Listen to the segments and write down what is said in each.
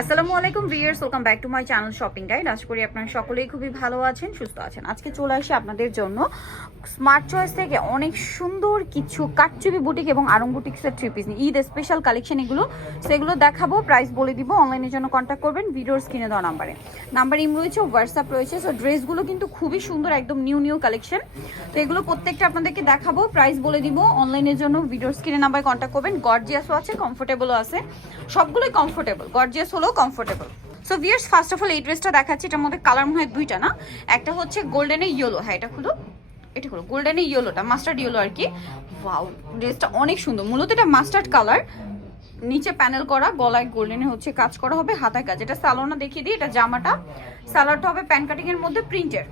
আসসালামু আলাইকুম viewers, welcome back to my channel shopping guide. আশা করি আপনারা সকলেই খুবই ভালো আছেন, সুস্থ আছেন। আজকে চলে আসি আপনাদের জন্য স্মার্ট চয়েস থেকে অনেক সুন্দর কিছু কাটচুপি বুটিক এবং আরং বুটিক্সের three piece Eid special collection এগুলো, সেগুলো দেখাবো, প্রাইস বলে দিব। অনলাইনের জন্য কন্ট্যাক্ট করবেন ভিডিওর স্ক্রিনে দেওয়া নাম্বার ইম রয়েছে, হোয়াটসঅ্যাপ রয়েছে। সো ড্রেসগুলো কিন্তু খুবই সুন্দর, একদম নিউ কালেকশন। তো এগুলো প্রত্যেকটা আপনাদেরকে দেখাবো, প্রাইস বলে দিব। অনলাইনের জন্য ভিডিওর স্ক্রিনে নাম্বারে কন্ট্যাক্ট করবেন। গর্জিয়াসও আছে, কমফোর্টেবলও আছে, সবগুলোই কমফোর্টেবল, গর্জিয়াস হলেও comfortable. So viewers, first of all এই ড্রেসটা দেখাচ্ছি। এটার মধ্যে কালার মনে হয় দুইটা না, একটা হচ্ছে গোল্ডেনের ইয়েলো। হ্যাঁ, এটা খুলো, এটা হলো গোল্ডেনের ইয়েলোটা, মাস্টার্ড ইয়েলো আর কি। ওয়াও, ড্রেসটা অনেক সুন্দর। মূলত এটা মাস্টার্ড কালার, নিচে প্যানেল করা, গলায় গোল্ডেনে হচ্ছে কাজ করা হবে, হাতায় কাজ। এটা সালোয়ারটা দেখিয়ে দিই। এটা জামাটা, সালোয়ারটা হবে প্যান কাটিং এর মধ্যে প্রিন্টের,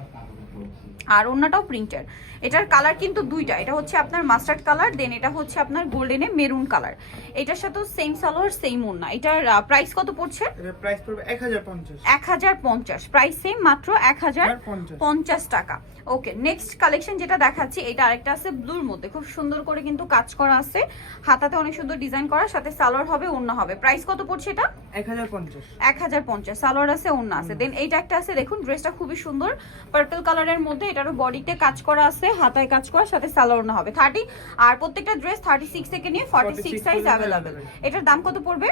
আর অন্যটাও প্রিন্টার। এটার কালার কিন্তু দুইটা, এটা হচ্ছে আপনার মাস্টার্ড কালার, দেন এটা হচ্ছে আপনার গোল্ডেনে মেরুন কালার। এটার সাথেও সেম সালোয়ার সেম ওড়না। এটার প্রাইস কত পড়ছে? এর প্রাইস পড়বে 1050। 1050, প্রাইস সেম, মাত্র 1050 টাকা। ওকে, নেক্সট কালেকশন যেটা দেখাচ্ছি, এটা আরেকটা আছে ব্লুর মধ্যে, খুব সুন্দর করে কিন্তু কাজ করা আছে, হাতাতে অনেক সুন্দর ডিজাইন করা, সাথে সালোয়ার হবে, ওড়না হবে। প্রাইস কত পড়ছে এটা? 1050, সালোয়ার আছে, ওড়না আছে। দেন এইটা একটা আছে, দেখুন ড্রেসটা খুবই সুন্দর, পার্পল কালারের মধ্যে। এটারও বডিতে কাজ করা আছে, হাতায় কাজ করা, সাথে সালোয়ার ওড়না হবে। 30, আর প্রত্যেকটা ড্রেস 36 থেকে নিয়ে 46 সাইজ अवेलेबल। এটার দাম কত পড়বে?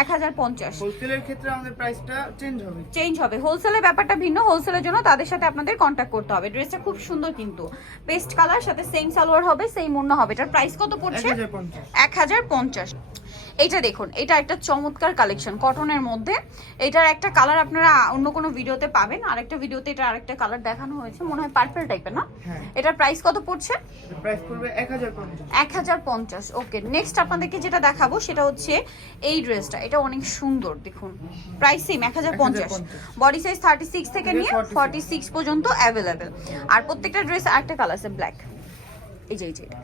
1050। হোলসেলের ক্ষেত্রে আমাদের প্রাইসটা চেঞ্জ হবে। হোলসেলের ব্যাপারটা ভিন্ন, হোলসেলের জন্য তাদের সাথে আপনাদের কন্ট্যাক্ট করতে হবে। ড্রেসটা খুব সুন্দর কিন্তু, পেস্ট কালার, সাথে সেম সালোয়ার হবে, সেম ওড়না হবে। এটার প্রাইস কত পড়ছে? 1050। এইটা দেখুন, এটা একটা চমৎকার কালেকশন কটনের মধ্যে। এটার একটা কালার আপনারা অন্য কোনো ভিডিওতে পাবেন, আরেকটা ভিডিওতে এটা আরেকটা কালার দেখানো হয়েছে, মনে হয় পার্পল টাইপের না? এটার প্রাইস কত পড়ছে? প্রাইস পড়বে 1050। 1050। ওকে, নেক্সট আপনাদেরকে যেটা দেখাবো সেটা হচ্ছে এই ড্রেসটা। এটা অনেক সুন্দর, দেখুন প্রাইস সেম 1050। বডি সাইজ 36 থেকে নিয়ে 46 পর্যন্ত अवेलेबल। আর প্রত্যেকটা ড্রেস আরেকটা কালার আছে ব্ল্যাক, এই যে এটা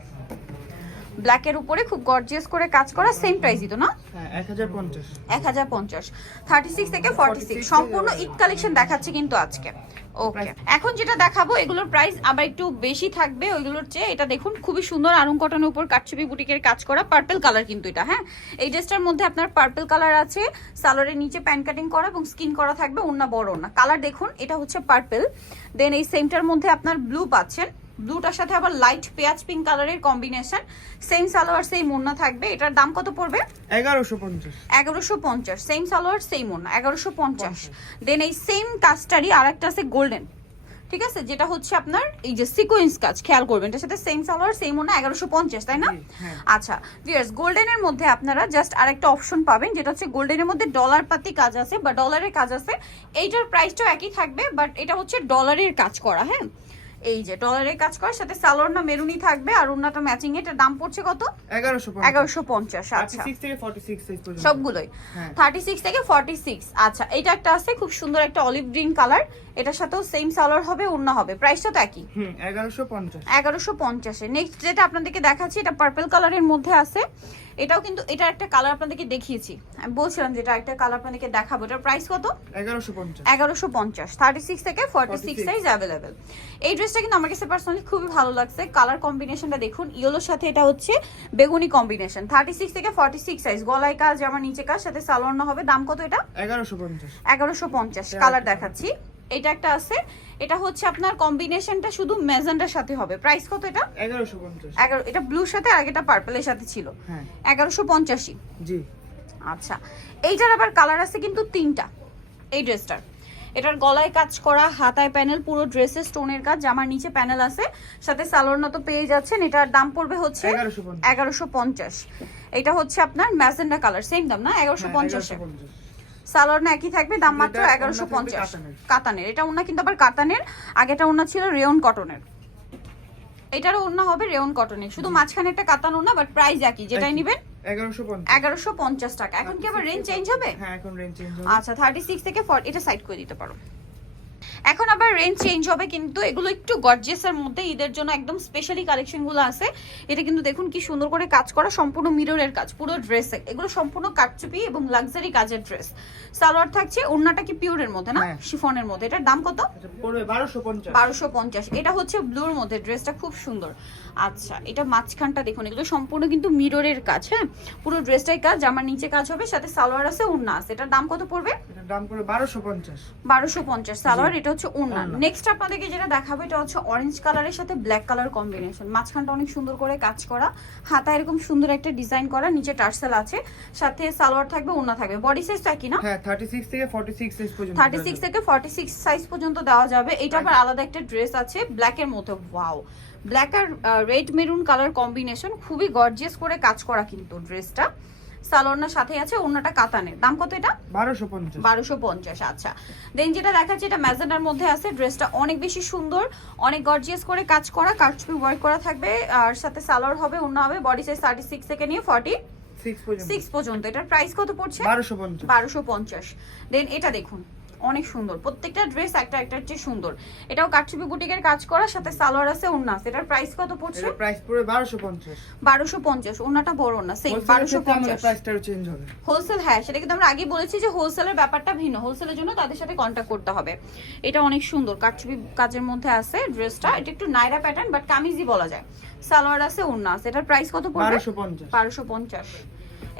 ব্ল্যাকের উপরে খুব গর্জিয়াস করে কাজ করা, সেম প্রাইসই তো না? হ্যাঁ, 1050। 1050, 36 থেকে 46, সম্পূর্ণ ঈদ কালেকশন দেখাচ্ছে কিন্তু আজকে। ওকে, এখন যেটা দেখাবো এগুলোর প্রাইস আবার একটু বেশি থাকবে ওইগুলোর চেয়ে। এটা দেখুন খুবই সুন্দর, আরং কটনের উপর কাটছবি বুটিকের কাজ করা, পার্পল কালার কিন্তু এটা। হ্যাঁ, এই ড্রেসটার মধ্যে আপনার পার্পল কালার আছে, সালোয়ারের নিচে প্যান কাটিং করা এবং স্কিন করা থাকবে, ওড়না বড় ওড়না। কালার দেখুন, এটা হচ্ছে পার্পল। দেন এই সেমটার মধ্যে আপনার ব্লু পাচ্ছেন, ব্লুটার সাথে আবার লাইট পেঁয়াজ পিঙ্ক কালারের কম্বিনেশন, সেম সালোয়ার সেম ওড়না থাকবে। এটার দাম কত পড়বে? 1150, সেম সালোয়ার সেম ওড়না, 1150। দেন এই সেম কাজটারই আরেকটা আছে গোল্ডেন, ঠিক আছে, যেটা হচ্ছে আপনার এই যে সিকোয়েন্স কাজ, খেয়াল করবেন এটার সাথে সেম সালোয়ার সেম ওড়না, 1150, তাই না? আচ্ছা ভিউয়ার্স, গোল্ডেনের মধ্যে আপনারা জাস্ট আরেকটা অপশন পাবেন, যেটা হচ্ছে গোল্ডেনের মধ্যে ডলার পাতি কাজ আছে বা ডলারের কাজ আছে। এইটার প্রাইসটাও একই থাকবে, বাট এটা হচ্ছে ডলারের কাজ করা। হ্যাঁ, এই যে ডলারের কাজ করার সাথে সালোয়ার না মেরুনি থাকবে, আর ওড়নাটা ম্যাচিং। এটার দাম পড়ছে কত? 1150। আচ্ছা, 36 থেকে 46 সাইজ পর্যন্ত সবগুলোই 36 থেকে 46। আচ্ছা, এটা একটা আছে খুব সুন্দর, একটা অলিভ গ্রিন কালার, এটার সাথেও সেম সালোয়ার হবে, ওড়না হবে। প্রাইসটা তো একই, 1150। নেক্সট যেটা আপনাদেরকে দেখাচ্ছি, এটা পার্পল কালারের মধ্যে আছে। এটাও কিন্তু, এটা একটা কালার আপনাদেরকে দেখিয়েছি, আমি বলছিলাম যেটা একটা কালার আপনাদেরকে দেখাবো। এটার প্রাইস কত? 1150, 36 থেকে 46 সাইজ अवेलेबल। এই ড্রেসটা কিন্তু আমার কাছে পার্সোনালি খুবই ভালো লাগছে। কালার কম্বিনেশনটা দেখুন, ইয়েলোর সাথে এটা হচ্ছে বেগুনি কম্বিনেশন। 36 থেকে 46 সাইজ, গলায় কাজ, আমার নিচে কাজ, সাথে সালোয়ার না হবে। দাম কত এটা? 1150। কালার দেখাচ্ছি, এটা একটা আছে, এটা হচ্ছে আপনার কম্বিনেশনটা শুধু ম্যাজেন্ডার সাথে হবে। প্রাইস কত এটা? 1150। এটা ব্লুর সাথে আর এটা পার্পলের সাথে ছিল। 1150। জি। আচ্ছা, এইটার আবার কালার আছে কিন্তু তিনটা। এই ড্রেসটার, এটার গলায় কাজ করা, হাতায় প্যানেল, পুরো ড্রেসে স্টোনের কাজ, জামার নিচে প্যানেল আছে, সাথে সালোয়ার না তো পেয়ে যাচ্ছেন। এটার দাম পড়বে হচ্ছে 1150। এটা হচ্ছে আপনার ম্যাজেন্ডা কালার, সেম দাম না? 1150। সালোয়ার না একই থাকবে, দাম মাত্র 1150। কাতানের, এটা ওড়না কিন্তু আবার কাতানের, আগেটা ওড়না ছিল রেয়ন কটনের। এটারও ওড়না হবে রেয়ন কটনের, শুধু মাঝখানে একটা কাতান ওড়না, বাট প্রাইস একই, যেটাই নেবেন 1150 টাকা। এখন কি আবার রেঞ্জ চেঞ্জ হবে? হ্যাঁ, এখন রেঞ্জ চেঞ্জ হবে। আচ্ছা, 36 থেকে 40, এটা সাইড করে দিতে পারো। এখন আবার রেঞ্জ চেঞ্জ হবে, কিন্তু এগুলো একটু গর্জিয়াসের মধ্যে ঈদের জন্য একদম স্পেশালি কালেকশনগুলো আছে। এটা কিন্তু দেখুন কি সুন্দর করে কাজ করা, সম্পূর্ণ মিররের কাজ পুরো ড্রেসে। এগুলো সম্পূর্ণ কাটচুপি এবং লাক্সারি কাজের ড্রেস। সালোয়ার থাকছে, ওড়নাটা কি পিওরের মধ্যে না হ্যাঁ। শিফনের মধ্যে। এটার দাম কত? এটা পড়বে 1250। 1250। এটা হচ্ছে ব্লুর মধ্যে, ড্রেসটা খুব সুন্দর। আচ্ছা, এটা মাঝখানটা দেখুন, এগুলো সম্পূর্ণ কিন্তু মিররের কাজ। হ্যাঁ, পুরো ড্রেসটাই কাজ, জামার নিচে কাজ হবে, সাথে সালোয়ার আছে, ওড়না আছে। এটার দাম কত পড়বে? এটার দাম পড়বে 1250। 1250 সালোয়ার, জি। এটা হচ্ছে ওড়না। ওড়না। নেক্সট আপনাদেরকে যেটা দেখাবো, এটা হচ্ছে অরেঞ্জ কালারের সাথে ব্ল্যাক কালার কম্বিনেশন। মাঝখানটা অনেক সুন্দর করে কাজ করা, হাতা এরকম সুন্দর একটা ডিজাইন করা, নিচে টার্সেল আছে, সাথে সালোয়ার থাকবে, ওড়না থাকবে। বডি সাইজ তো একই না? হ্যাঁ 36 থেকে 46 সাইজ পর্যন্ত। 36 থেকে 46 সাইজ পর্যন্ত দেওয়া যাবে। এটা আবার আলাদা একটা ড্রেস আছে ব্ল্যাকের মধ্যে। ওয়াও, ব্ল্যাক আর রেড মেরুন কালার কম্বিনেশন, খুবই গর্জিয়াস করে কাজ করা কিন্তু ড্রেসটা। সালোয়ারনার সাথে আছে, ওড়নাটা কাতানের। দাম কত এটা? 1250। 1250। আচ্ছা, দেন যেটা দেখাচ্ছে এটা ম্যাজেন্ডার মধ্যে আছে। ড্রেসটা অনেক বেশি সুন্দর, অনেক গর্জিয়াস করে কাজ করা, কাটচুপি ওয়ার্ক করা থাকবে, আর সাথে সালোয়ার হবে, ওড়না হবে। বডি সাইজ 36 থেকে নিয়ে 46 পর্যন্ত। এটার প্রাইস কত পড়ছে? 1250। 1250। দেন এটা দেখুন, অনেক সুন্দর, প্রত্যেকটা ড্রেস একটা একটার চেয়ে সুন্দর। এটাও কাটচুপি বুটিকের কাজ করা, সাথে সালোয়ার আছে, ওড়না আছে। এটার প্রাইস কত পড়ছে? এটার প্রাইস পড়বে 1250। 1250। ওড়নাটা বড় না, সেম হোলসেলের ক্ষেত্রে আমাদের 1250। প্রাইসটাও চেঞ্জ হবে। হোলসেল, হ্যাঁ সেটা কিন্তু আমরা আগেই বলেছি যে হোলসেলের ব্যাপারটা ভিন্ন। হোলসেলের জন্য তাদের সাথে কন্ট্যাক্ট করতে হবে। এটা অনেক সুন্দর কাটচুপি কাজের মধ্যে আছে ড্রেসটা। এটা একটু নাইরা প্যাটার্ন, বাট কামিজই বলা যায়। সালোয়ার আছে, ওড়না আছে। এটার প্রাইস কত পড়বে? 1250। 1250।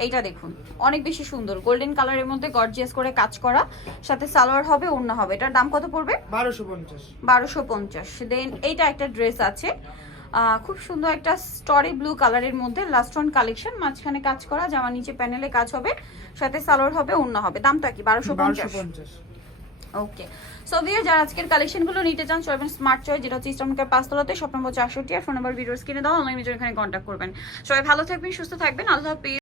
এইটা দেখুন, অনেক বেশি সুন্দর, গোল্ডেন কালারের মধ্যে গর্জিয়াস করে কাজ করা, সাথে সালোয়ার হবে, ওড়না হবে। এটার দাম কত পড়বে? 1250। 1250। দেন এইটা একটা ড্রেস আছে, খুব সুন্দর একটা স্টরি ব্লু কালারের মধ্যে, লাস্ট ওয়ান কালেকশন, মাঝখানে কাজ করা, জামা নিচে প্যানেলে কাজ হবে, সাথে সালোয়ার হবে, ওড়না হবে। দামটা কি? 1250। 1250। ওকে, সো ভিউয়ার যারা আজকের কালেকশনগুলো নিতে চান চলবেন স্মার্ট চয়েস, যেটা হচ্ছে ইস্টার্নকার 5 তলাতে, শপ নম্বর 64, আর ফোন নাম্বার ভিডিওস কিনে দাও, অনলাইনে জন্য এখানে কন্ট্যাক্ট করবেন। সবাই ভালো থাকবেন, সুস্থ থাকবেন, আল্লাহ হাফেজ।